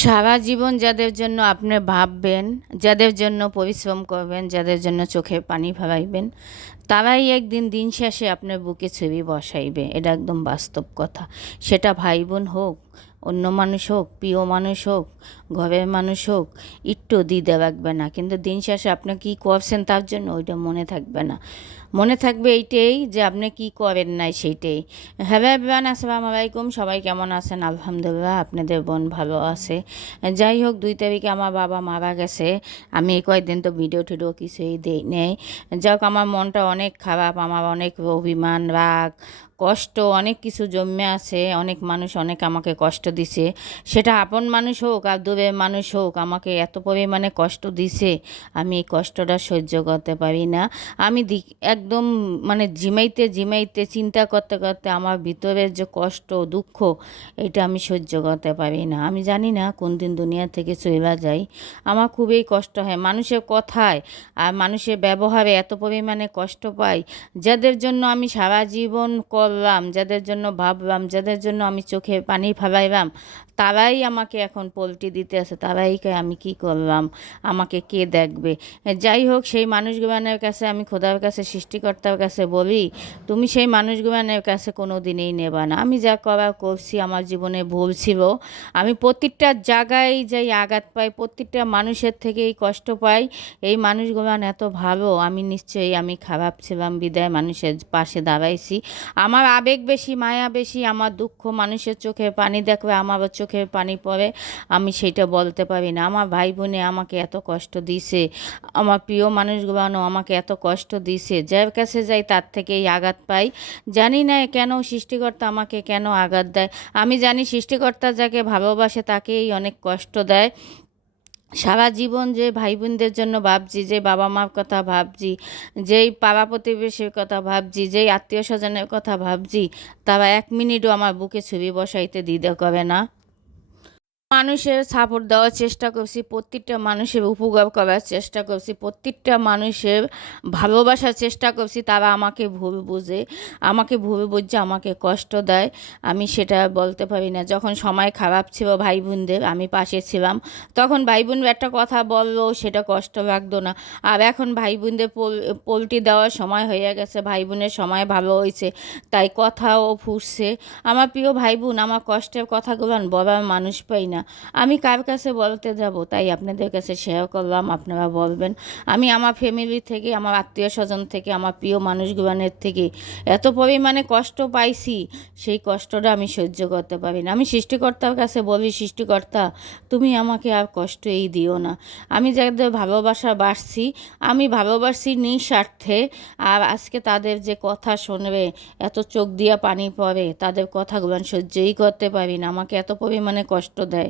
সারা জীবন যাদের জন্য আপনি ভাববেন, যাদের জন্য পরিশ্রম করবেন, যাদের জন্য চোখের পানি ফেলাইবেন, তারাই একদিন দিন শেষে আপনার বুকে ছুরি বসাইবে। এটা একদম বাস্তব কথা। সেটা ভাই বোন হোক, অন্য মানুষ হোক, প্রিয় মানুষ হোক, ঘরের মানুষ হোক, একটু দিতে রাখবে না। কিন্তু দিন শেষে আপনি কী করছেন তার জন্য ওইটা মনে থাকবে না। মনে থাকবে এইটাই যে আপনি কি করেন নাই সেইটাই। হ্যালো এভরিওয়ান, আসসালামু আলাইকুম। সবাই কেমন আছেন? আলহামদুলিল্লাহ, আপনাদের বোন ভালো আছে। যাই হোক, 2 তারিখে আমার বাবা মারা গেছে। আমি এই কয়েকদিন তো ভিডিও টিডিও কিছুই দেই নেই। যাই হোক, আমার মনটা অনেক খারাপ, আমার অনেক অভিমান, রাগ, কষ্ট, অনেক কিছু জমে আছে। অনেক মানুষ অনেক আমাকে কষ্ট দিছে, সেটা আপন মানুষ হোক আর দূরের মানুষ হোক, আমাকে এত পরিমাণে কষ্ট দিছে, আমি এই কষ্টটা সহ্য করতে পারি না। আমি একদম মানে ঝিমাইতে ঝিমাইতে চিন্তা করতে করতে আমার ভিতরের যে কষ্ট দুঃখ, এটা আমি সহ্য করতে পারি না। আমি জানি না কোন দিন দুনিয়া থেকে চলে যাই। আমার খুবই কষ্ট হয় মানুষের কথায় আর মানুষের ব্যবহারে, এত পরিমাণে কষ্ট পাই। যাদের জন্য আমি সারা জীবন করলাম, যাদের জন্য ভাবলাম, যাদের জন্য আমি চোখে পানি ফেলাইলাম, তারাই আমাকে এখন পল্টি দিতে আছে। তারাই কয় আমি কি করলাম, আমাকে কে দেখবে। যাই হোক, সেই মানুষগুলোর কাছে আমি খোদার কাছে, সৃষ্টিকর্তার কাছে বলি, তুমি সেই মানুষগুলোর কাছে কোনো দিনই নেবা না। আমি যা করার করছি, আমার জীবনে ভুল ছিল। আমি প্রত্যেকটা জায়গায় যাই আঘাত পাই, প্রত্যেকটা মানুষের থেকেই কষ্ট পাই। এই মানুষগুলো এত ভালো, আমি নিশ্চয়ই আমি খারাপ ছিলাম বিদায় মানুষের পাশে দাঁড়াইছি। আমার আবেগ বেশি, মায়া বেশি, আমার দুঃখ, মানুষের চোখে পানি দেখলে আমারও চোখের পানি পড়ে। আমি সেটা বলতে পারি না। আমার ভাই বোনে আমাকে এত কষ্ট দিছে, আমার প্রিয় মানুষগুলো আমাকে এত কষ্ট দিছে, যার কাছে যাই তার থেকেই আঘাত পাই। জানি না কেন সৃষ্টিকর্তা আমাকে কেন আঘাত দেয়। আমি জানি সৃষ্টিকর্তা যাকে ভালোবাসে তাকেই অনেক কষ্ট দেয়। সারা জীবন যে ভাই বোনদের জন্য ভাবছি, যে বাবা মার কথা ভাবছি, যেই পাড়া প্রতিবেশীর কথা ভাবছি, যেই আত্মীয় স্বজনের কথা ভাবছি, তারা 1 মিনিটও আমার বুকে ছুরি বসাইতে দ্বিধা করে না। মানুষের সাপোর্ট দেওয়ার চেষ্টা করছি, প্রত্যেকটা মানুষের উপকার করার চেষ্টা করছি, প্রত্যেকটা মানুষের ভালোবাসার চেষ্টা করছি। তারা আমাকে ভুল বুঝে, আমাকে ভুল বুঝে আমাকে কষ্ট দেয়। আমি সেটা বলতে পারি না। যখন সময় খারাপ ছিল ভাই বোনদের, আমি পাশে ছিলাম। তখন ভাই বোন একটা কথা বললো, সেটা কষ্ট লাগতো না। আর এখন ভাই বোনদের পোল্টি দেওয়ার সময় হয়ে গেছে, ভাই বোনের সময় ভালো হয়েছে, তাই কথাও ফুটছে। আমার প্রিয় ভাই বোন, আমার কষ্টের কথাগুলো বলার মানুষ পাই না। আমি কার কাছে বলতে যাব, তাই আপনাদের কাছে শেয়ার করলাম, আপনারা বলবেন। আমি আমার ফ্যামিলি থেকে, আমার আত্মীয় স্বজন থেকে, আমার প্রিয় মানুষগুলোর থেকে এত পরিমাণে কষ্ট পাইছি, সেই কষ্টটা আমি সহ্য করতে পারি না। আমি সৃষ্টিকর্তার কাছে বলি, সৃষ্টিকর্তা তুমি আমাকে আর কষ্ট এই দিও না। আমি যাদের ভালোবাসা বাসছি, আমি ভালোবাসি নিঃস্বার্থে। আর আজকে তাদের যে কথা শুনবে, এত চোখ দিয়া পানি পড়ে, তাদের কথাগুলো সহ্যই করতে পারি না। আমাকে এত পরিমাণে কষ্ট দেয়।